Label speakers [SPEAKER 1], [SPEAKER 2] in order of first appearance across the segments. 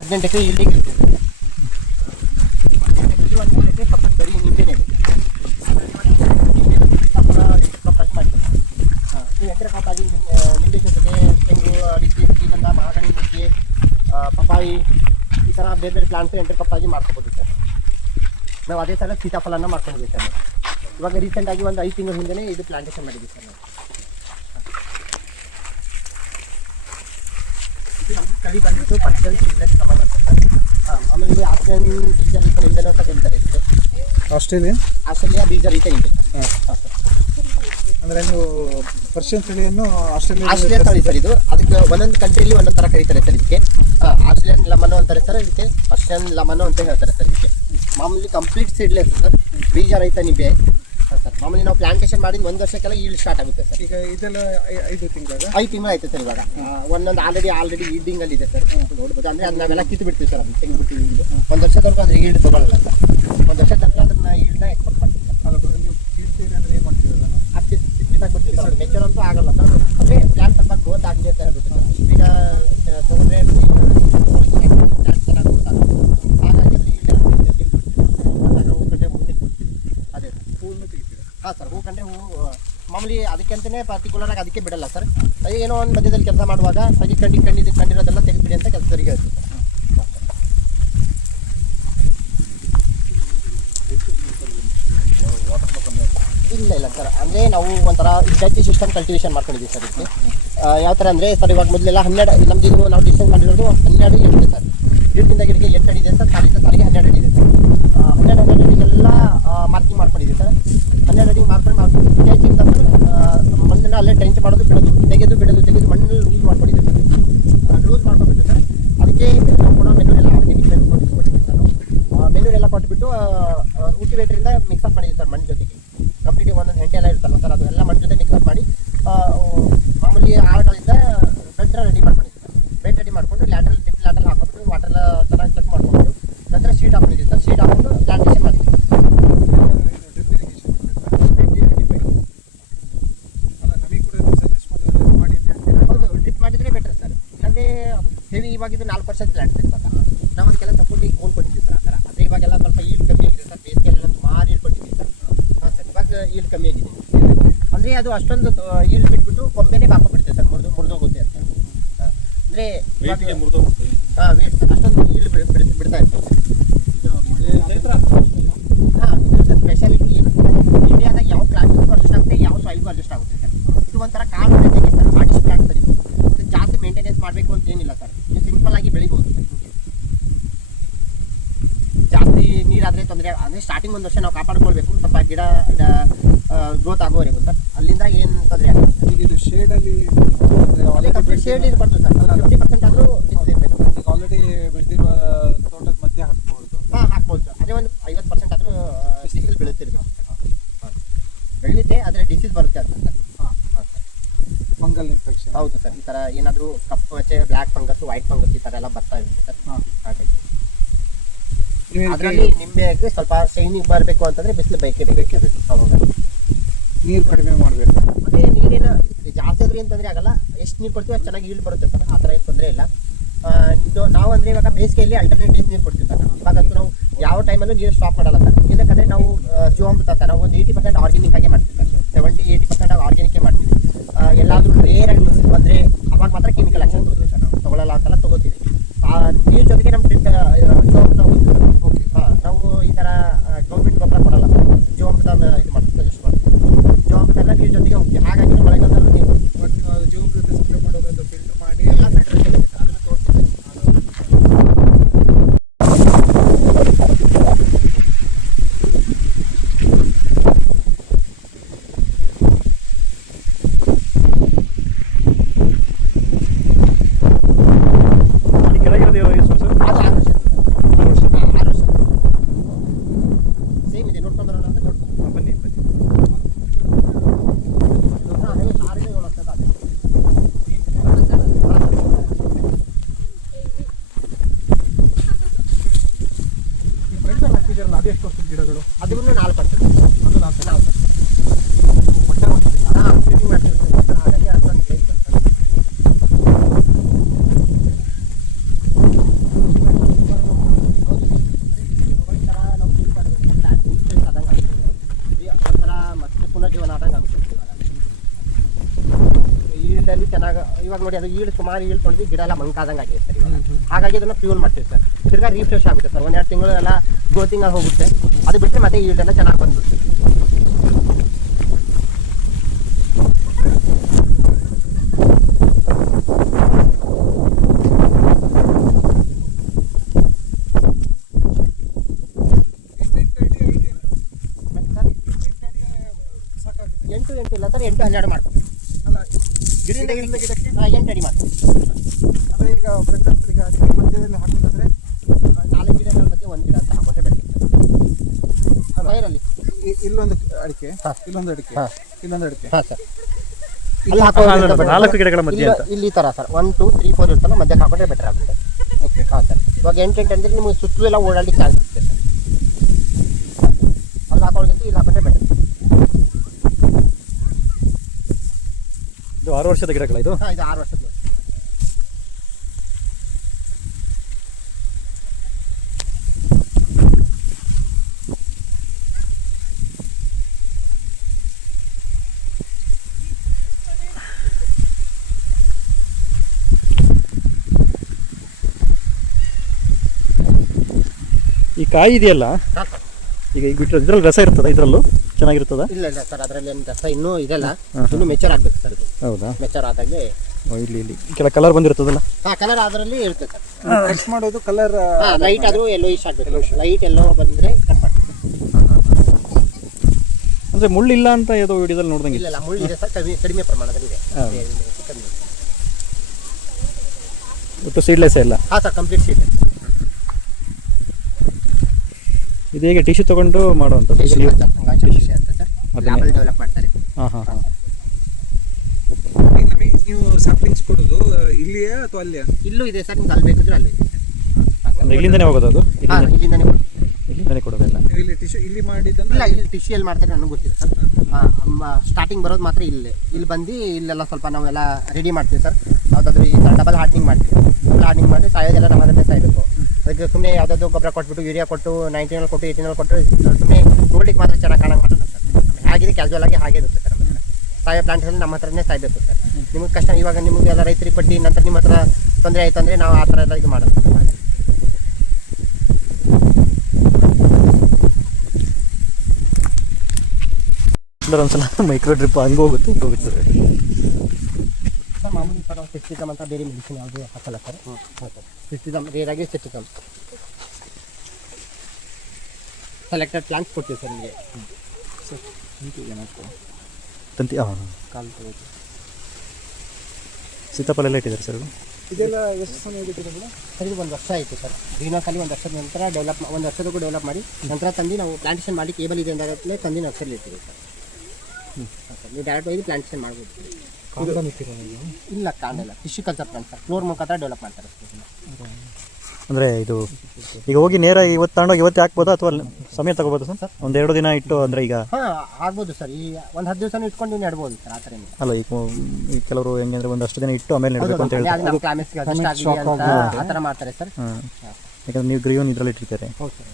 [SPEAKER 1] ಹದಿನೆಂಟು ಎಕರೆ ಇಲ್ಲಿಗೆ ಆ, ಪಪಾಯಿ ಈ ಥರ ಬೇರೆ ಬೇರೆ ಪ್ಲಾಂಟ್ಸ್ ಎಂಟರ್ ಕಪ್ಪಾಗಿ ಮಾಡ್ಕೋಬೋದು ಸರ್ ನಾವು ಅದೇ ಥರ ಸೀತಾಫಲನ ಮಾಡ್ಕೊಂಡಿದ್ದೀವಿ ಸರ್ ನಾವು. ಇವಾಗ ರೀಸೆಂಟಾಗಿ ಒಂದು ಐದು ತಿಂಗಳ ಹಿಂದೆ ಇದು ಪ್ಲಾಂಟೇಶನ್ ಮಾಡಿದ್ದೀವಿ ಸರ್ ನಾವು ಇದು ನಮ್ದು ತಳಿ ಬಂದ್ಬಿಟ್ಟು ಪರ್ಸನ್ ಸೀಡ್ಲೆಸ್ ಕಮಲ್ ಅಂತ ಸರ್ ಹಾಂ ಆಮೇಲೆ ಇದು ಆಸ್ಟ್ರೇಲಿಯನ್ ಬೀಜ ರಹಿತ ನಿಂಬೆನೂ ಅಂತ ಕರೀತಾರೆ ಇದಕ್ಕೆ
[SPEAKER 2] ಆಸ್ಟ್ರೇಲಿಯಾ
[SPEAKER 1] ಆಸ್ಟ್ರೇಲಿಯಾ ಬೀಜ ರಹಿತ ನಿಂಬೆ ಸರ್ ಹಾಂ ಸರ್
[SPEAKER 2] ಅಂದ್ರೆ ನೀವು ಪರ್ಷಿಯನ್ ತಳಿಯನ್ನು ಆಸ್ಟ್ರೇಲಿಯಾ
[SPEAKER 1] ಆಸ್ಟ್ರೇಲಿಯನ್ ತಳಿ ಸರ್ ಇದು. ಅದಕ್ಕೆ ಒಂದೊಂದು ಕಂಟ್ರಿಲಿ ಒಂದೊಂದು ಥರ ಕರೀತಾರೆ ಸರ್ ಇದಕ್ಕೆ. ಆಸ್ಟ್ರೇಲಿಯನ್ ಲಮನು ಅಂತಾರೆ ಸರ್ ಇದಕ್ಕೆ. ಪರ್ಷಿಯನ್ ಲಮನು ಅಂತ ಹೇಳ್ತಾರೆ ಸರ್ ಇದಕ್ಕೆ. ಮಾಮೂಲಿ ಕಂಪ್ಲೀಟ್ ಸೀಡ್ಲೆಸ್ ಸರ್. ಬೀಜ ರಹಿತ ನಿಂಬೆ. ಹಾಂ ಸರ್. ಮಾಮೂಲಿ ನಾವು ಪ್ಲಾಂಟೇಶನ್ ಮಾಡಿದ ಒಂದು ವರ್ಷಕ್ಕೆಲ್ಲ ಈಲ್ಡ್ ಸ್ಟಾರ್ಟ್ ಆಗುತ್ತೆ ಸರ್.
[SPEAKER 2] ಈಗ ಇದೆಲ್ಲ ಐದು ತಿಂಗಳು
[SPEAKER 1] ಐದು ತಿಂಗಳು ಆಯ್ತು ಸರ್ ಇವಾಗ. ಒಂದೊಂದು ಆಲ್ರೆಡಿ ಆಲ್ರೆಡಿ ಈಲ್ಡಿಂಗ್ ಅಲ್ಲಿ ಇದೆ ಸರ್. ನೋಡ್ಬೋದು. ಅಂದ್ರೆ ಅದು ನಾವೆಲ್ಲ ಕಿತ್ತು ಬಿಡ್ತೀವಿ ಸರ್ ತೆಗೆದ್ಬಿಡ್ತೀವಿ ಈಲ್ಡ್ ಒಂದು ವರ್ಷದವರೆಗೂ ಅದ್ರ ಈಲ್ಡ್ ತಗೊಳ್ಳಲ್ಲ ಸರ್. ಒಂದು ವರ್ಷ ತನಕ ಅದನ್ನ ಈಲ್ಡ್ನ ಎಕ್ಸ್ಪೋರ್ಟ್ ಮಾಡ್ತೀವಿ ಸರ್
[SPEAKER 2] ಅಲ್ಲ ಬ- ನೀವು ಕೀಳ್ತೀರಿ ಅಂದ್ರೆ ಏನು ಮಾಡ್ತೀರಿ ಅದನ್ನು
[SPEAKER 1] ಸರ್. ಮೆಚೂರ್ ಅಂತೂ ಆಗಲ್ಲ ಸರ್. ಅಂದರೆ ಸ್ವಲ್ಪ ಗ್ರೋತ್ ಅಂತ ಹೇಳ್ಬಿಟ್ಟು ಸರ್. ಈಗ ತೊಗೊಂಡ್ರೆ ಪ್ಲಾಂಟ್ ಚೆನ್ನಾಗಿ growth ಆಗುತ್ತೆ. ಹಾಗಾಗಿ ಅದ್ರ ಈಲ್ಡ್ ಎಲ್ಲ ಹೂ ತೆಗೆದ್ಬಿಡ್ತೀವಿ ಅದೇ
[SPEAKER 2] ಹೂವನ್ನು
[SPEAKER 1] ಹಾಂ ಸರ್ ಹೂ ಕಂಡೆ ಹೂ ಮಾಮೂಲಿ ಅದಕ್ಕಂತಲೇ ಪರ್ಟಿಕ್ಯುಲರ್ ಆಗಿ ಅದಕ್ಕೆ ಬಿಡಲ್ಲ ಸರ್. ಅದೇ ಏನೋ ಒಂದು ಮಧ್ಯದಲ್ಲಿ ಕೆಲಸ ಮಾಡುವಾಗ ಸಗಿ ಕಂಡಿ ಕಂಡಿದ್ದು ಕಂಡಿರೋದೆಲ್ಲ ತೆಗೆದುಬಿಡಿ ಅಂತ ಕೆಲಸದವರಿಗೆ ಹೇಳ್ತೀವಿ ಸರ್ ಇಲ್ಲ ಇಲ್ಲ ಸರ್ ಅಂದರೆ ನಾವು ಒಂಥರ ಜಜ್ಜಿ ಸಿಸ್ಟಮ್ ಕಲ್ಟಿವೇಷನ್ ಮಾಡ್ಕೊಂಡಿದ್ದೀವಿ ಸರ್ ಇದಕ್ಕೆ. ಯಾವ ಥರ ಅಂದರೆ ಸರ್ ಇವಾಗ ಮೊದಲೆಲ್ಲ ಹನ್ನೆರಡು, ನಮ್ದು ಇದು ನಾವು ಡಿಸೈನ್ ಮಾಡಿರೋದು ಹನ್ನೆರಡು ಎಂಟು ಸರ್. ಗಿಡದಿಂದ ಗಿಡಕ್ಕೆ ಎಂಟು ಅಡಿ ಇದೆ ಸರ್ ಸಾಲಿಂದ ಸಾರಿಗೆ ಹನ್ನೆರಡು ಅಡಿ ಇದೆ ಸರ್. ಹನ್ನೆರಡು ಹನ್ನೆರಡು ಅಡಿಗೆಲ್ಲ ಮಾರ್ಕಿಂಗ್ ಮಾಡ್ಕೊಂಡಿದ್ದೀವಿ ಸರ್. ಹನ್ನೆರಡು ಅಡಿ ಮಾರ್ಕೊಂಡು ಮಾಡ್ಕೊಂಡು ಟೆಂಚಿಂದ ಸರ್ ಮಣ್ಣನ್ನು ಅಲ್ಲೇ ಟೆಂಚ್ ಮಾಡೋದು ಬಿಡೋದು ತೆಗೆದು ಬಿಡೋದು ತೆಗೆದು ಮಣ್ಣಲ್ಲಿ ಲೂಸ್ ಮಾಡ್ಕೊಂಡಿದ್ದೀವಿ ಸರ್. ಲೂಸ್ ಮಾಡ್ಕೊಬಿಟ್ಟು ಸರ್, ಅದಕ್ಕೆ ಕೂಡ ಎಲ್ಲ ಆರ್ಗ್ಯಾನಿಕ್ ಕೊಟ್ಟಿದ್ದೀವಿ ಸರ್ ನಾವು. ಎಲ್ಲ ಕೊಟ್ಬಿಟ್ಟು ರೂಟಿವೇಟ್ರಿಂದ ಮಿಕ್ಸಪ್ ಮಾಡಿದ್ದೀವಿ ಸರ್ ಮಣ್ಣು ಜೊತೆಗೆ. ಕಂಪ್ಲೀಟ್ ಒಂದೊಂದು ಹೆಂಟೆ ಎಲ್ಲ ಇರ್ತಲ್ಲ ಸರ್ ಅದು ಎಲ್ಲ ಮಣ್ಣು ಜೊತೆ ಮಿಕ್ಸ್ ಮಾಡಿ ಆ, ಮಾಮೂಲಿ ಆಳುಗಳಿಂದ ಬೆಡ್ ರೆಡಿ ಮಾಡ್ಕೊಂಡಿದ್ದೀವಿ ಸರ್ ಬೆಡ್ ರೆಡಿ ಮಾಡ್ಕೊಂಡು ಲ್ಯಾಟಲ್ ಡಿಪ್ ಲ್ಯಾಟಲ್ ಹಾಕೊಂಡ್ಬಿಟ್ಟು ವಾಟರ್ ಚೆನ್ನಾಗಿ ಚೆಕ್ ಮಾಡ್ಕೊಂಡು ನಂತರ ಶೀಟ್ ಹಾಕೊಂಡಿದ್ದೀವಿ ಸರ್ ಶೀಟ್ ಹಾಕೊಂಡು ಪ್ಲಾಂಟೇಶನ್ ಮಾಡಿದ್ದೀವಿ
[SPEAKER 2] ಅಲ್ಲ ನಮಗೆ ಕೂಡ ಸಜೆಸ್ಟ್ ಮಾಡೋದು ಮಾಡಿ ಅಂತ ಹೇಳ್ತೀರಾ
[SPEAKER 1] ಹೌದು ಡ್ರಿಪ್ ಮಾಡಿದ್ರೆ ಬೆಟರ್ ಸರ್ ಇಲ್ಲಾಂದ್ರೆ ಹೆವಿ ಇವಾಗ ಇದು ನಾಲ್ಕು ವರ್ಷದ ಪ್ಲಾಂಟ್ ಸರ್ ಇವಾಗ ನಾವು ಅದಕ್ಕೆಲ್ಲ ಸಪೋರ್ಟಿಗೆ ಕೋಲ್ ಕೊಟ್ಟಿದ್ದೀವಿ ಸರ್ ಆ ಥರ ಆದರೆ ಇವಾಗೆಲ್ಲ ಸ್ವಲ್ಪ ಈಲ್ಡ್ ಕಮ್ಮಿ ಆಗಿದೆ ಸರ್ ಬೇಸಿಗೆಲ್ಲ ಸುಮಾರು ಈಲ್ಡ್ ಕೊಟ್ಟಿದ್ದೀವಿ ಸರ್ ಹಾಂ ಸರ್ ಇವಾಗ ಈಲ್ಡ್ ಕಮ್ಮಿ ಆಗಿದೆ ಅಂದರೆ ಅದು ಅಷ್ಟೊಂದು ಈಲ್ಡ್ ಬಿಟ್ಬಿಟ್ಟು ಕೊಂಬೆನೇ ಬಾಕೊಂಡ್ಬಿಡುತ್ತೆ ಸರ್ ಮುರಿದು ಮುರಿದೋಗುತ್ತೆ ಅಂತ. ಅಂದರೆ ಅಷ್ಟೊಂದು ಈಲ್ಡ್ ಬಿಡ್ತಾ ಬಿಡ್ತಾ ಇರ್ತದೆ ಹಾಂ ಇದ್ರ ಸ್ಪೆಷಾಲಿಟಿ ಏನು ಇಂಡಿಯಾದಾಗ ಯಾವ ಕ್ಲೈಮೇಟ್ಗೂ ಅಡ್ಜಸ್ಟ್ ಆಗುತ್ತೆ ಯಾವ ಸಾಯಿಲ್ಗೂ ಅಡ್ಜಸ್ಟ್ ಆಗುತ್ತೆ ಸರ್ ಇದು ಒಂಥರ ಕಾಳು ಬೆಳೆದಿದೆ ಸರ್ ಆರ್ಟಿಸ್ಟ್ ಪ್ಲಾಂಟ್ ಸರ್ ಇದು ಇದು ಜಾಸ್ತಿ ಮೇಂಟೆನೆನ್ಸ್ ಮಾಡಬೇಕು ಅಂತ ಏನಿಲ್ಲ ಸರ್ ಇದು ಸಿಂಪಲ್ ಆಗಿ ಬೆಳಿಬೋದು ಸರ್ ಜಾಸ್ತಿ ನೀರಾದರೆ ತೊಂದರೆ ಅಂದರೆ ಸ್ಟಾರ್ಟಿಂಗ್ ಒಂದು ವರ್ಷ ನಾವು ಕಾಪಾಡ್ಕೊಳ್ಬೇಕು ಸ್ವಲ್ಪ ಗಿಡ ಗ್ರೋತ್ ಆಗೋವರೆಗೂ ಸರ್ ಅಲ್ಲಿಂದ ಏನು ತೊಂದರೆ
[SPEAKER 2] ಇದು ಶೇಡಲ್ಲಿ
[SPEAKER 1] ಶೇಡ್ ಇರ್ಬಾರ್ದು ಸರ್ ಫಿಫ್ಟಿ ಪರ್ಸೆಂಟ್ ಆದರೂ ಇರಬೇಕು.
[SPEAKER 2] ಈಗ ಆಲ್ರೆಡಿ ಬೆಳೆದಿರುವ ತೋಟದ ಮಧ್ಯೆ ಹಾಕ್ಬೋದು.
[SPEAKER 1] ಹಾಂ ಹಾಕ್ಬೋದು ಸರ್. ಅದೇ ಒಂದು ಐವತ್ತು ಪರ್ಸೆಂಟ್ ಆದರೂ ಡಿಸೀಸ್ ಬೀಳುತ್ತಿರ್ಬೇಕು ಹಾಂ ಬೆಳೀತೆ ಆದರೆ ಡಿಸೀಸ್ ಬರುತ್ತೆ ಅಂತ ಸರ್.
[SPEAKER 2] ಹಾಂ ಫಂಗಲ್ ಇನ್ಫೆಕ್ಷನ್
[SPEAKER 1] ಹೌದು ಸರ್. ಈ ಥರ ಏನಾದರೂ ಕಪ್ಪು ಮಚ್ಚೆ ಬ್ಲ್ಯಾಕ್ ಫಂಗಸ್ ವೈಟ್ ಫಂಗಸ್ ಈ ಥರ ಎಲ್ಲ ಬರ್ತಾ ಇರುತ್ತೆ ಸರ್.
[SPEAKER 2] ಹಾಂ.
[SPEAKER 1] ಹಾಗಾಗಿ.
[SPEAKER 2] ಅದರಲ್ಲಿ
[SPEAKER 1] ಅದರಲ್ಲಿ ನಿಂಬೆಗೆ ಸ್ವಲ್ಪ ಶೈನಿಗೆ ಬರಬೇಕು ಅಂತಂದರೆ ಬಿಸಿಲು ಬೇಕೇ ಬೇಕಿರುತ್ತೆ ಬೇಕು ಹೌದು
[SPEAKER 2] ನೀರು ಕಡಿಮೆ ಮಾಡಬೇಕು
[SPEAKER 1] ಮತ್ತೆ ನೀರೇನು ಜಾಸ್ತಿ ಆದ್ರೆ ಏನು ತೊಂದರೆ ಆಗಲ್ಲ. ಎಷ್ಟು ನೀರು ಕೊಡ್ತೀವಿ ಅಷ್ಟು ಚೆನ್ನಾಗಿ ಈಲ್ಡ್ ಬರುತ್ತೆ ಸರ್. ಆ ಥರ ಏನು ತೊಂದರೆ ಇಲ್ಲ. ನಾವು ಅಂದರೆ ಇವಾಗ ಬೇಸಿಗೆಯಲ್ಲಿ ಅಲ್ಟರ್ನೇಟ್ ಡೇಸ್ ನೀರು ಕೊಡ್ತೀವಿ ಸರ್. ಹಾಗಂತೂ ನಾವು ಯಾವ ಟೈಮಲ್ಲೂ ನೀರು ಸ್ಟಾಪ್ ಮಾಡಲ್ಲ ಸರ್. ಏನಕ್ಕಂದರೆ ನಾವು ಜೀವಾಮೃತ ಸರ್ ನಾವು ಒಂದು ಏಯ್ಟಿ ಪರ್ಸೆಂಟ್ ಆರ್ಗ್ಯಾನಿಕ್ ಆಗಿ ಮಾಡ್ತೀವಿ ಸರ್. ಸೆವೆಂಟಿ ಏಯ್ಟಿ ಪರ್ಸೆಂಟ್ ಆರ್ಗ್ಯಾನಿಕೇ ಮಾಡ್ತೀವಿ. ಎಲ್ಲಾದರೂ ರೇರ್ ಆಗಿ ಬಂದರೆ ಅವಾಗ ಮಾತ್ರ ಕೆಮಿಕಲ್ ಆಕ್ಷನ್ ಕೊಡ್ತೀವಿ ಸರ್ ನಾವು. ತೊಗೊಳ್ಳಲ್ಲ ಅಂತೆಲ್ಲ ತೊಗೋತೀವಿ. ಆ, ನೀರು ಜೊತೆಗೆ ನಮ್ಮ ಜೀವಾಮೃತ ಹೋಗ್ತೀವಿ ಓಕೆ ಹಾಂ ನಾವು ಈ ಥರ ಗೌರ್ಮೆಂಟ್ ಗೊಬ್ಬರ ಕೊಡಲ್ಲ ಸರ್. ಜೀವಾಮೃತ ಇದು ಮಾಡ್ತೀವಿ ಸಜೆಸ್ಟ್ ಮಾಡ್ತೀವಿ ಜೀವಾಮೃತ ಎಲ್ಲ ನೀರು ಜೊತೆಗೆ ಹೋಗ್ತೀವಿ ಹಾಗಾಗಿ ನಾವು ಮಳೆಗಾಲದಲ್ಲೂ ನೀರು
[SPEAKER 2] ಬಟ್ ನೀವು ಅದು ಜೀವಮೃತ ಸ್ಪ್ರೇ ಮಾಡೋದ್ರಿಂದ ಫಿಲ್ಟರ್ ಮಾಡಿ
[SPEAKER 1] ಎಲ್ಲ ಫಿಲ್ಟರ್ ಇದೆ ಸರ್ ಅದನ್ನು ತೋರಿಸ್ತೀವಿ ಇವಾಗ ನೋಡಿ ಅದು ಈಳು ಸುಮಾರು ಈಳು ತೊಳೆದು ಗಿಡ ಎಲ್ಲ ಮಂಕಾದಂಗೆ ಆಗಿದೆ ಸರ್ ಇವಾಗ. ಹಾಗಾಗಿ ಅದನ್ನು ಪ್ಯೂನ್ ಮಾಡ್ತೀವಿ ಸರ್. ತಿರ್ಗಾ ರೀಫ್ರೆಶ್ ಆಗುತ್ತೆ ಸರ್. ಒಂದೆರಡು ತಿಂಗಳು ಎಲ್ಲ ಗ್ರೋತಿಂಗ್ ಹೋಗುತ್ತೆ. ಅದು ಬಿಟ್ಟರೆ ಮತ್ತೆ ಈಲ್ಡೆಲ್ಲ ಚೆನ್ನಾಗಿ
[SPEAKER 2] ಬಂದ್ಬಿಡ್ತೀವಿ
[SPEAKER 1] ಎಂಟು ಎಂಟು ಇಲ್ಲ ಸರ್, ಎಂಟು ಹನ್ನೆರಡು
[SPEAKER 2] ಅಲ್ಲ
[SPEAKER 1] ಗಿಡದಿಂದ ಗಿಡದಿಂದ ಗಿಡಕ್ಕೆ ಎಂಟು ಅಡಿ ಮಾಡ್ತೀವಿ.
[SPEAKER 2] ಅಂದರೆ ಈಗ ಫಾರ್ ಎಕ್ಸಾಂಪಲ್ ಈಗ ಅಡಿಕೆ ಮಧ್ಯದಲ್ಲಿ ಹಾಕೋದಾದ್ರೆ
[SPEAKER 1] ನಾಲ್ಕು ಗಿಡಗಳ ಮಧ್ಯೆ ಒಂದು ಗಿಡ ಅಂತ ಹಾಕೊಂಡ್ರೆ ಬೆಳೆಯುತ್ತೆ ಫೈರಲ್ಲಿ
[SPEAKER 2] ಇ- ಇಲ್ಲೊಂದು ಅಡಿಕೆ
[SPEAKER 1] ಹಾ.
[SPEAKER 2] ಇಲ್ಲೊಂದು ಅಡಿಕೆ
[SPEAKER 1] ಹಾ.
[SPEAKER 2] ಇಲ್ಲೊಂದು ಅಡಿಕೆ.
[SPEAKER 1] ಹಾಂ ಸರ್.
[SPEAKER 3] ನಾಲ್ಕು ಗಿಡಗಳ ಮಧ್ಯೆ
[SPEAKER 1] ಇಲ್ಲಿ-
[SPEAKER 3] ಅಂತ.
[SPEAKER 1] ಇಲ್ಲಿ ಈ ಥರ sir. One two three four ಇರ್ತಲ್ಲ ಮಧ್ಯಕ್ಕೆ ಹಾಕೊಂಡ್ರೆ ಬೆಟರ್ ಆಗುತ್ತೆ.
[SPEAKER 2] ಓಕೆ
[SPEAKER 1] ಹಾಂ ಸರ್. ಇವಾಗ ಎಂಟೆಂಟ್ ಅಂದ್ರೆ ಅಂದರೆ ನಿಮಗೆ ಸುತ್ತಲೂ ಎಲ್ಲ ಓಡಾಡಲಿಕ್ಕೆ ಚಾನ್ಸ್ ಇರುತ್ತೆ ಸರ್ ಅಲ್ಲಿ ಹಾಕೊಳ್ಳೋದಕ್ಕೆ ಇಲ್ಲಿ ಹಾಕೊಂಡ್ರೆ ಬೆಟರ್
[SPEAKER 3] ಇದು ಆರು ವರ್ಷದ ಗಿಡಗಳ ಇದು?
[SPEAKER 1] ಹಾಂ ಇದು ಆರು ವರ್ಷದ
[SPEAKER 3] ಈ ಕಾಯಿ ಇದೆಯಲ್ಲ? ಈಗ ಈಗ ಬಿಟ್ಟರೆ ಇದ್ರಲ್ಲಿ ರಸ ಇರ್ತದೆ ಇದರಲ್ಲೂ? ಚೆನ್ನಾಗಿರ್ತದ?
[SPEAKER 1] ಇಲ್ಲ ಇಲ್ಲ ಸರ್ ಅದರಲ್ಲಿ ಏನು ರಸ ಇನ್ನೂ ಇದೆಲ್ಲ ಇನ್ನೂ ಮೆಚರ್ ಆಗಬೇಕು ಸರ್ ಇದು.
[SPEAKER 3] ಹೌದಾ?
[SPEAKER 1] ಮೆಚರ್ ಆದಾಗೆ
[SPEAKER 3] ಓ, ಇಲ್ಲಿ ಇಲ್ಲಿ. ಕೆಲ ಕಲರ್ ಬಂದಿರ್ತದಲ್ಲ?
[SPEAKER 1] ಹಾಂ ಕಲರ್ ಅದರಲ್ಲಿ ಇರುತ್ತೆ ಸರ್.
[SPEAKER 2] ಕಟ್ ಮಾಡೋದು ಕಲರ್
[SPEAKER 1] ಹಾಂ ಲೈಟ್ ಆದರೂ ಎಲ್ಲೋ ಇಷ್ಟ ಆಗಬೇಕು. ಲೈಟ್ ಎಲ್ಲೋ ಬಂದರೆ ಕಟ್ ಮಾಡ್ತೀವಿ.
[SPEAKER 3] ಅಂದ್ರೆ ಮುಳ್ಳಿಲ್ಲ ಅಂತ ಯಾವುದೋ ವಿಡಿಯೋದಲ್ಲಿ ನೋಡ್ದಂಗೆ
[SPEAKER 1] ಇಲ್ಲ ಇಲ್ಲ ಮುಳ್ಳು ಇದೆ ಸರ್ ಕಡಿಮೆ ಕಡಿಮೆ ಪ್ರಮಾಣದಲ್ಲಿ ಇದೆ. ಕಡಿಮೆ
[SPEAKER 3] ಒಟ್ಟು ಸೀಡ್ಲೆಸ್ ಎಲ್ಲ
[SPEAKER 1] ಹಾಂ ಸರ್ ಕಂಪ್ಲೀಟ್ ಶೀಟ್
[SPEAKER 3] ಇದು ಹೇಗೆ ಟಿಶ್ಯೂ ತಗೊಂಡು ಮಾಡುವಂಥದ್ದು?
[SPEAKER 1] ಟಿಶ್ಯೂ ಅಂತ ಸರ್. ಲ್ಯಾಬಲ್ ಡೆವಲಪ್ ಮಾಡ್ತಾರೆ.
[SPEAKER 3] ಹಾಂ ಹಾಂ ಹಾಂ.
[SPEAKER 2] ನಮಗೆ ನೀವು ಸ್ಯಾಪ್ಲಿಂಗ್ಸ್ ಕೊಡೋದು ಇಲ್ಲಿಯೇ ಅಥವಾ ಅಲ್ಲಿಯಾ?
[SPEAKER 1] ಇಲ್ಲೂ ಇದೆ ಸರ್ ನಿಮ್ಗೆ ಅಲ್ಲಿ ಬೇಕಿದ್ರೆ ಅಲ್ಲಿ ಇದೆ
[SPEAKER 3] ಅಂದ್ರೆ ಇಲ್ಲಿಂದನೇ ಹೋಗೋದು ಅದು?
[SPEAKER 1] ಹಾಂ
[SPEAKER 3] ಇಲ್ಲಿಂದ
[SPEAKER 1] ಇಲ್ಲಿಂದನೇ ಕೊಡ್ತೀವಿ.
[SPEAKER 3] ಇಲ್ಲಿಂದನೇ ಕೊಡೋದಲ್ಲ
[SPEAKER 2] ಇಲ್ಲಿ ಟಿಶ್ಯೂ ಇಲ್ಲಿ
[SPEAKER 1] ಇಲ್ಲ ಇಲ್ಲಿ ಟಿಶ್ಯೂ ಎಲ್ಲಿ ಮಾಡ್ತಾರೆ ನನಗೆ ಗೊತ್ತಿಲ್ಲ ಸರ್. ಸ್ಟಾರ್ಟಿಂಗ್ ಬರೋದು ಮಾತ್ರ ಇಲ್ಲೇ. ಇಲ್ಲಿ ಬಂದು ಇಲ್ಲೆಲ್ಲ ಸ್ವಲ್ಪ ನಾವೆಲ್ಲ ರೆಡಿ ಮಾಡ್ತೀವಿ ಸರ್. ಯಾವುದಾದ್ರೂ ಈ ಥರ ಡಬಲ್ ಹಾರ್ಡ್ನಿಂಗ್ ಮಾಡ್ತೀವಿ. ಡಬಲ್ ಹಾರ್ಡ್ನಿಂಗ್ ಮಾಡಿ ಸಾಯೋದೆಲ್ಲ ನಮ್ಮ ಅದನ್ನೇ ಸಾಯಬೇಕು. ಅದಕ್ಕೆ ಸುಮ್ಮನೆ ಯಾವುದಾದ್ರು ಗೊಬ್ಬರ ಕೊಟ್ಬಿಟ್ಟು ಯೂರಿಯಾ ಕೊಟ್ಟು ನೈನ್ಟೀನಲ್ಲಿ ಕೊಟ್ಟು ಏಯ್ಟೀನಲ್ಲಿ ಕೊಟ್ಟು ಸುಮ್ಮನೆ ನೋಡ್ಲಿಕ್ಕೆ ಮಾತ್ರ ಚೆನ್ನಾಗಿ ಕಾಣಂಗೆ ಮಾಡಲ್ಲ ಸರ್. ಹೇಗಿದೆ ಕ್ಯಾಶುವಲ್ ಆಗಿ ಹಾಗೆ ಇರುತ್ತೆ ಸರ್ ನಮ್ಮ ಹತ್ರ ಸಾಯೋ ಪ್ಲಾಂಟ್ಸಲ್ಲಿ ನಮ್ಮ ಹತ್ರನೇ ಸಾಯ್ಬೇಕು ಸರ್. ನಿಮಗೆ ಕಷ್ಟ ಇವಾಗ ನಿಮಗೆ ಎಲ್ಲ ರೈತರಿಗೆ ಪಟ್ಟಿ ನಂತರ ನಿಮ್ಮ ಹತ್ರ ತೊಂದರೆ ಆಯಿತು ಅಂದರೆ ನಾವು ಆ ಥರ ಎಲ್ಲ ಇದು.
[SPEAKER 3] ಇಲ್ಲ ಒಂದ್ಸಲ ಮೈಕ್ರೋ ಡ್ರಿಪ್ ಹಂಗೆ ಹೋಗುತ್ತೆ ಹಿಂಗೆ ಹೋಗುತ್ತೆ
[SPEAKER 1] ಸರ್. ಮಾಮೂಲಿ ಸರ್ ಬೇರೆ ಮೆಡಿಸಿನ್ ಯಾವುದೇ ಹಾಕಲ್ಲ ಸರ್. ಹ್ಞೂ ಸರ್ ಸಿಸ್ಟಿಕಮ್ ರೇರಾಗಿ ಸಿಟ್ಟಿದಮ್ ಸೆಲೆಕ್ಟೆಡ್ ಪ್ಲಾಂಟ್ಸ್ ಕೊಡ್ತೀವಿ ಸರ್ ನಿಮಗೆ.
[SPEAKER 3] ತಂತಿ ಹಾಂ
[SPEAKER 1] ಕಾಲು ತಗೋತೀವಿ
[SPEAKER 3] ಸೀತಾಫಲ ಎಲ್ಲ ಇಟ್ಟಿದ್ದಾರೆ ಸರ್
[SPEAKER 2] ಇದೆಲ್ಲ ಎಷ್ಟು ಸಮಯ ಸರಿ
[SPEAKER 1] ಸರ್ ಇದು ಒಂದು ವರ್ಷ ಆಯಿತು ಸರ್. ಗ್ರೀನ್ ಖಾಲಿ ಒಂದು ವರ್ಷದ ನಂತರ ಡೆವಲಪ್ ಒಂದು ವರ್ಷದಕ್ಕೂ ಡೆವಲಪ್ ಮಾಡಿ ನಂತರ ತಂದು ನಾವು ಪ್ಲಾಂಟೇಷನ್ ಮಾಡಿ ಕೇಬಲ್ ಇದೆ ಅಂದಾಗಲೇ ತಂದು ನರ್ಸರಿ ಇಟ್ಟಿದ್ದೀವಿ ಸರ್. ಹ್ಞೂ ಸರ್ ನೀವು ಡೈರೆಕ್ಟ್ ಹೋಗಿ ಪ್ಲಾಂಟೇಷನ್ ಮಾಡ್ಬೋದು. ಇಲ್ಲ ಕಾಣಲ್ಲ tissue culture plant sir. Floor ಮುಖಾಂತರ ಡೆವಲಪ್ ಮಾಡ್ತಾರೆ ಇದನ್ನ.
[SPEAKER 3] ಅಂದರೆ ಇದು ಈಗ ಹೋಗಿ ನೇರ ಇವತ್ತು ತಗೊಂಡೋಗಿ ಇವತ್ತೇ ಹಾಕ್ಬೋದಾ ಅಥವಾ ಅಲ್ಲಿ ಸಮಯ ತಗೋಬೋದು ಸರ್? ಒಂದು ಎರಡು ದಿನ ಇಟ್ಟು ಅಂದರೆ ಈಗ?
[SPEAKER 1] ಹಾಂ ಆಗ್ಬೋದು ಸರ್. ಈ ಒಂದು ಹತ್ತು ದಿವಸ ಇಟ್ಕೊಂಡು ನೆಡ್ಬೋದು ಸರ್ ಆ ಥರ
[SPEAKER 3] ಅಲ್ಲ ಈಗ ಈ ಕೆಲವರು ಹೆಂಗೆ ಅಂದರೆ ಒಂದು ಅಷ್ಟು ದಿನ ಇಟ್ಟು ಆಮೇಲೆ ನೆಡಬೇಕು ಅಂತ ಹೇಳ್ತಾರೆ.
[SPEAKER 1] ಅದು ನಮ್ಮ ಕ್ಲೈಮೇಟ್ಸ್ಗೆ adjust ಆಗಲಿ ಅಂತ ಆ ಥರ ಮಾಡ್ತಾರೆ ಸರ್.
[SPEAKER 3] ಹಾಂ. ಯಾಕಂದ್ರೆ ನೀವು ಗ್ರೀವನ್ ಇದರಲ್ಲಿ ಇಟ್ಟಿರ್ತಾರೆ.
[SPEAKER 1] ಹೌದು ಸರ್.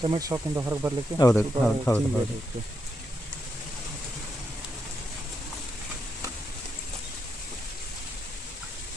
[SPEAKER 2] ಟೊಮೆಟೊ ಶಾಪಿಂದ ಹೊರಗೆ ಬರಲಿಕ್ಕೆ
[SPEAKER 3] ಹೌದು ಹೌದು ಹೌದು ಹೌದು.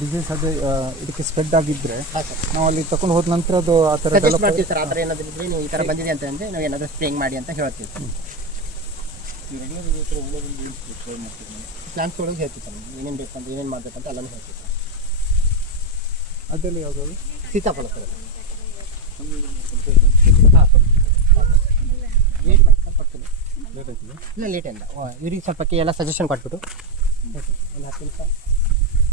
[SPEAKER 2] ಡಿಸೀಸ್ ಅದು ಇದಕ್ಕೆ ಸ್ಪ್ರೆಡ್ ಆಗಿದ್ರೆ
[SPEAKER 1] ಹಾಂ
[SPEAKER 2] ನಾವು ಅಲ್ಲಿ ತಕೊಂಡು ಹೋದ ನಂತರ ಅದು ಆ ಥರ ಡೆವಲಪ್
[SPEAKER 1] ಮಾಡ್ತೀವಿ ಸರ್ ಆ ಥರ ಏನಾದರೂ ಇದ್ರೆ ನೀವು ಈ ಥರ ಬಂದಿದೆ ಅಂತ ಅಂದರೆ ನಾವು ಏನಾದರೂ ಸ್ಪ್ರೇಯಿಂಗ್ ಮಾಡಿ ಅಂತ ಹೇಳ್ತೀವಿ. ಪ್ಲಾಂಟ್ಸ್ ಒಳಗೆ ಹೇಳ್ತೀವಿ ಸರ್ ಏನೇನು ಬೇಕು ಅಂತ ಏನೇನು ಮಾಡಬೇಕಂತ ಎಲ್ಲನೂ ಹೇಳ್ತೀವಿ ಸರ್
[SPEAKER 2] ಅದರಲ್ಲಿ ಯಾವುದು
[SPEAKER 1] ಸೀತಾಫಲ ಸರ್ ಇಲ್ಲ ಲೇಟ್ ಇಲ್ಲ ಇವ್ರಿಗೆ ಸ್ವಲ್ಪ ಎಲ್ಲ ಸಜೆಷನ್ ಕೊಟ್ಬಿಟ್ಟು. ಒಂದು ಹತ್ತು ನಿಮಿಷ.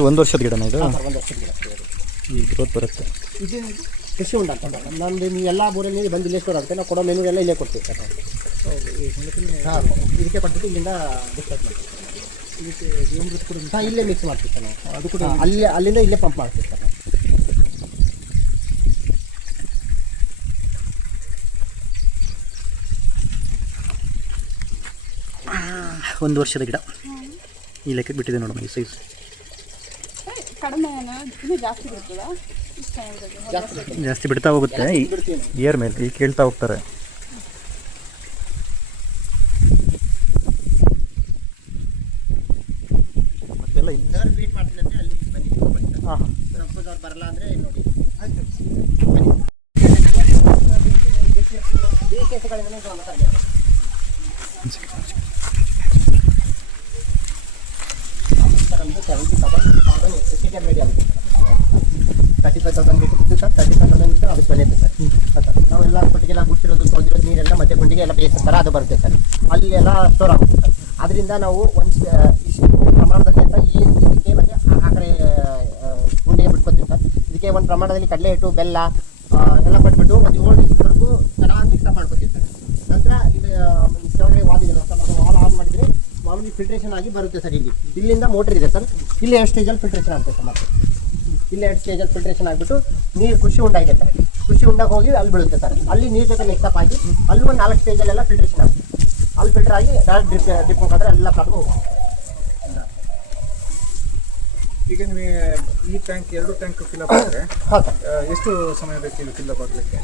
[SPEAKER 3] ಇದು ಒಂದು ವರ್ಷದ ಗಿಡನ ಇದು?
[SPEAKER 1] ಒಂದು ವರ್ಷದ ಗಿಡ. ಇದು.
[SPEAKER 3] ಈ ಗ್ರೋತ್ ಬರುತ್ತೆ.
[SPEAKER 1] ಇದು ಕೃಷಿ ಉಂಟು ಅಂತ ನಮ್ದು ನೀವು ಎಲ್ಲ ಬೋರಲ್ಲಿ ಬಂದು ಇಲ್ಲೇ ಸ್ಟೋರ್ ಆಗುತ್ತೆ. ನಾವು ಕೊಡೋ ಮೆನು ಎಲ್ಲ ಇಲ್ಲೇ ಕೊಡ್ತೀವಿ ಸರ್. ಹಾಂ ಇದಕ್ಕೆ ಕೊಟ್ಬಿಟ್ಟು ಇಲ್ಲಿಂದ ಡಿಸ್ಕಸ್ ಮಾಡ್ತೀವಿ. ಹಾಂ ಇಲ್ಲೇ ಮಿಕ್ಸ್ ಮಾಡ್ತೀವಿ ಸರ್ ನಾವು. ಅದು ಕೂಡ ಅಲ್ಲಿ ಅಲ್ಲಿಂದ ಇಲ್ಲೇ ಪಂಪ್ ಮಾಡ್ತೀವಿ ಸರ್ ನಾವು.
[SPEAKER 3] ಒಂದು ವರ್ಷದ ಗಿಡ. ಈ ಲೆಕ್ಕಕ್ಕೆ ಬಿಟ್ಟಿದೆ ನೋಡಮ್ಮ ಈ ಸೈಜ್
[SPEAKER 4] ಜಾಸ್ತಿ
[SPEAKER 3] ಬಿಡ್ತಾ ಹೋಗುತ್ತೆ. ಇಯರ್ ಮೇಲೆ ಕೇಳ್ತಾ ಹೋಗ್ತಾರೆ ಮತ್ತೆಲ್ಲ ಇನ್ನು
[SPEAKER 1] ಸರ್ ವೇಟ್ ಮಾಡ್ತೀನಿ ಅಂದರೆ ಅಲ್ಲಿ ಬನ್ನಿ ಬನ್ನಿ
[SPEAKER 3] ಹಾಂ ಹಾಂ
[SPEAKER 1] ಸಪೋಸ್ ಅವ್ರು ಬರಲ್ಲ ಅಂದರೆ ನೋಡಿ ಈ ಕೇಸುಗಳಿಂದಲೇ ಇದು ಮಾತಾಡಿ. ಸರ್ ನಮ್ಮದು ಸೆವೆಂಟಿ ತೌಸಂಡ್ ಟಿಕೆಟ್ ರೆಡಿ ಆಗುತ್ತೆ ತರ್ಟಿ ಫೈವ್ ತೌಸಂಡ್ ಬೇಕಿತ್ತು ಸರ್ ತರ್ಟಿ ಫೈವ್ ತೌಸಂಡ್ ಇತ್ತು ಅದಕ್ಕೆ ಬಂದಿದೆ ಸರ್ ಹಾಂ ಸರ್ ಕೊಟ್ಟಿಗೆಲ್ಲ ಗುಡ್ಸಿರೋದು ತೊಳೆದಿರೋದು ನೀರೆಲ್ಲ ಮಧ್ಯೆ ಗುಂಡಿಗೆ ಎಲ್ಲ ಬೇಯಿಸ್ತಾರೆ ಅದು ಬರುತ್ತೆ ಸರ್. ಅಲ್ಲಿ ಎಲ್ಲ ಸ್ಟೋರ್ ಆಗುತ್ತೆ ಸರ್. ಅದರಿಂದ ನಾವು ಒಂದು ಪ್ರಮಾಣದಲ್ಲಿ ಅಂತ ಈ ಇದಕ್ಕೆ ಮತ್ತು ಆ ಕಡೆ ಗುಂಡಿಗೆ ಬಿಟ್ಕೊತೀವಿ ಸರ್. ಇದಕ್ಕೆ ಒಂದು ಪ್ರಮಾಣದಲ್ಲಿ ಕಡಲೆ ಹಿಟ್ಟು ಬೆಲ್ಲ ಎಲ್ಲ ಕೊಟ್ಬಿಟ್ಟು ಒಂದು ಏಳು ದಿವಸದವರೆಗೂ ಚೆನ್ನಾಗಿ ಮಿಕ್ಸಪ್ ಮಾಡ್ಕೊತೀವಿ ಸರ್. ನಂತರ ಇದು ಕೆಳಗಡೆ ವಾದಿದೆ ಸರ್ ನಾವು ವಾಲ್ ಆನ್ ಮಾಡಿದರೆ ಮಾಮೂಲಿ ಫಿಲ್ಟ್ರೇಷನ್ ಆಗಿ ಬರುತ್ತೆ ಸರ್ ಇಲ್ಲಿ. ಇಲ್ಲಿಂದ ಮೋಟರ್ ಇದೆ ಸರ್. ಇಲ್ಲಿ ಎರಡು ಸ್ಟೇಜಲ್ಲಿ ಫಿಲ್ಟ್ರೇಷನ್ ಆಗುತ್ತೆ ಸರ್ ಮತ್ತೆ. ಇಲ್ಲಿ ಎರಡು ಸ್ಟೇಜಲ್ಲಿ ಫಿಲ್ಟ್ರೇಷನ್ ಆಗಿಬಿಟ್ಟು ನೀರು ಖುಷಿ ಉಂಡಾಗಿದೆ ಸರ್. ಖುಷಿ ಉಂಡಾಗ ಹೋಗಿ ಅಲ್ಲಿ ಬೀಳುತ್ತೆ ಸರ್. ಅಲ್ಲಿ ನೀರು ಜೊತೆ ಮಿಕ್ಸಪ್ ಆಗಿ ಅಲ್ಲಿ ಒಂದು ನಾಲ್ಕು ಸ್ಟೇಜಲ್ಲೆಲ್ಲ ಫಿಲ್ಟ್ರೇಷನ್ ಆಗುತ್ತೆ. ಅಲ್ಲಿ ಫಿಲ್ಟರ್ ಆಗಿ ಡೈರೆಕ್ಟ್ ಡಿಪ್ ಡಿಪ್ ಮುಖಾಂತರ ಎಲ್ಲ ಪ್ರಾಬ್ಲಮ್ ಹೋಗುತ್ತೆ.
[SPEAKER 2] ಈಗ ನಿಮಗೆ ಈ ಟ್ಯಾಂಕ್ ಎರಡು ಟ್ಯಾಂಕ್ ಫಿಲ್ಅಪ್ ಆದರೆ
[SPEAKER 1] ಹಾಂ ಸರ್.
[SPEAKER 2] ಎಷ್ಟು ಸಮಯ ಬೇಕು ಇದು ಫಿಲ್ಅಪ್ ಆಗಲಿಕ್ಕೆ?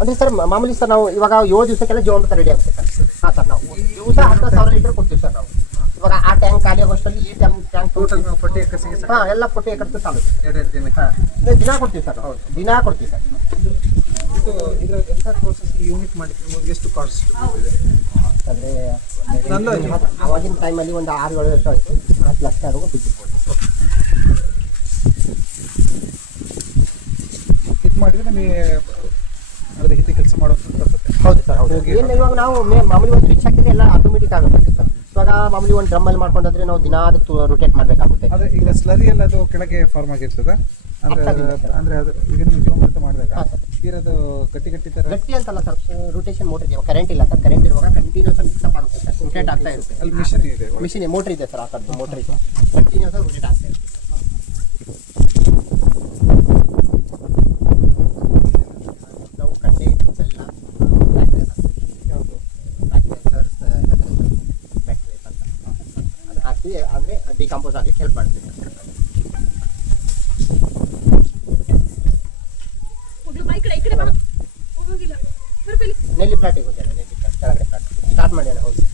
[SPEAKER 1] ಅಂದರೆ ಸರ್ ಮಾಮೂಲಿ ಸರ್ ನಾವು ಇವಾಗ ಏಳು ದಿವಸಕ್ಕೆಲ್ಲ ಜೀವನ ರೆಡಿ ಆಗುತ್ತೆ ಸರ್. ಹಾಂ ಸರ್ ನಾವು ದಿವಸ ಹತ್ತು ಸಾವಿರ ಲೀಟರ್ ಕೊಡ್ತೀವಿ ಸರ್ ನಾವು. ಇವಾಗ ಆ ಟ್ಯಾಂಕ್ ಖಾಲಿ ಆಗೋಷ್ಟರಲ್ಲಿ ಈ ಟ್ಯಾಂಕ್ ಟ್ಯಾಂಕ್
[SPEAKER 2] ಟೋಟಲ್ ಫೋರ್ಟಿ ಎಕರ್ಸಿಗೆ
[SPEAKER 1] ಹಾಂ ಎಲ್ಲ ಎಕರ್ತು ಸಾಲುತ್ತೆ. ಸರ್
[SPEAKER 2] ಎರಡು ಎರಡು ದಿನಕ್ಕೆ.
[SPEAKER 1] ಹಾಂ ದಿನ ಕೊಡ್ತೀವಿ ಸರ್. ಹೌದು. ದಿನ ಕೊಡ್ತೀವಿ ಸರ್.
[SPEAKER 2] ಇದು ಇದರ ಎಂಥ ಪ್ರೋಸೆಸ್ ಯೂನಿಟ್ ಮಾಡಿ ನಿಮಗೆ ಎಷ್ಟು ಕಾಸ್ಟ್
[SPEAKER 1] ಅಂದರೆ. ಅವಾಗಿನ ಟೈಮಲ್ಲಿ ಒಂದು ಆರು ಏಳು ಲಕ್ಷ ಆಯಿತು. ಹತ್ತು ಲಕ್ಷ ಆಗುವ ಬಿದ್ದಿರ್ಬೋದು
[SPEAKER 2] ಇದು ಮಾಡಿದರೆ ನಿಮಗೆ ಅದರ ಹಿಂದೆ ಕೆಲಸ ಮಾಡೋದು
[SPEAKER 1] ಹೌದು ಸರ್ ಹೌದು. ಏನು ಇವಾಗ ನಾವು ಮಾಮೂಲಿ ಒಂದು ರಿಚ್ ಹಾಕಿದ್ರೆ ಎಲ್ಲ ಆಟೋಮೆಟಿಕ್ ಆಗುತ್ತೆ ಸರ್. ಇವಾಗ ಮಾಮೂಲಿ ಒಂದು ಡ್ರಮ್ಮಲ್ಲಿ ಮಾಡ್ಕೊಂಡ್ರೆ ನಾವು ದಿನ ಅದು ರೊಟೇಟ್ ಮಾಡಬೇಕಾಗುತ್ತೆ.
[SPEAKER 2] ಆದರೆ ಈಗ ಸ್ಲರಿ ಎಲ್ಲ ಅದು ಕೆಳಗೆ ಫಾರ್ಮ್ ಆಗಿರ್ತದೆ. ಅಂದ್ರೆ. ಅಂದ್ರೆ ಅದು ಈಗ ನೀವು ಜೀವಮೃತ ಮಾಡಿದಾಗ ಇರೋದು ಗಟ್ಟಿ ಗಟ್ಟಿ ತರ
[SPEAKER 1] ಗಟ್ಟಿ ಅಂತಲ್ಲ ಸರ್ ರೊಟೇಷನ್ ಮೋಟರ್ ಇದೆ. ಕರೆಂಟ್ ಇಲ್ಲ ಸರ್. ಕರೆಂಟ್ ಇರುವಾಗ ಕಂಟಿನ್ಯೂಸ್ ಮಿಕ್ಸಪ್ ಆಗುತ್ತೆ ಸರ್. ರೊಟೇಟ್ ಆಗ್ತಾ ಇರುತ್ತೆ.
[SPEAKER 2] ಅಲ್ಲಿ ಮಿಷನ್ ಇದೆ
[SPEAKER 1] ಮಿಷಿನ್ ಮೋಟರ್ ಇದೆ. ಸರ್ ಆ ಥರದ್ದು ಮೋಟರ್ ಇದೆ. ಕಂಟಿನ್ಯೂಸ್ ರೊಟೇಟ್ ಆಗ್ತಾ ಇರುತ್ತೆ ನಾವು ಕಡ್ಲೆ ಬೆಲ್ಲ
[SPEAKER 2] ಯಾವುದು
[SPEAKER 1] ಬ್ಯಾಕ್ಟೀರಿಯಾ ಅಂತ ಅದು ಹಾಕಿ ಅಂದರೆ ಡಿಕಂಪೋಸ್ ಆಗಲಿಕ್ಕೆ ಹೆಲ್ಪ್ ಮಾಡ್ತೀವಿ
[SPEAKER 4] ಹೋಗ್ಲು ಬಾ ಈ ಕಡೆ ಈ ಕಡೆ ಬಾ ಹೋಗೋಗಿಲ್ಲ ಬರ್ಬೇಲಿ
[SPEAKER 1] ನೆಲ್ಲಿ ಪ್ಲಾಟಿಗೆ ಹೋಗಿ ನೆಲ್ಲಿ ಪ್ಲಾಟ್ ಕೆಳಗಡೆ ಪ್ಲಾಟ್ ಸ್ಟಾರ್ಟ್ ಮಾಡಿ ಹೌದು.
[SPEAKER 4] ಬರ್ಬೇಲಿ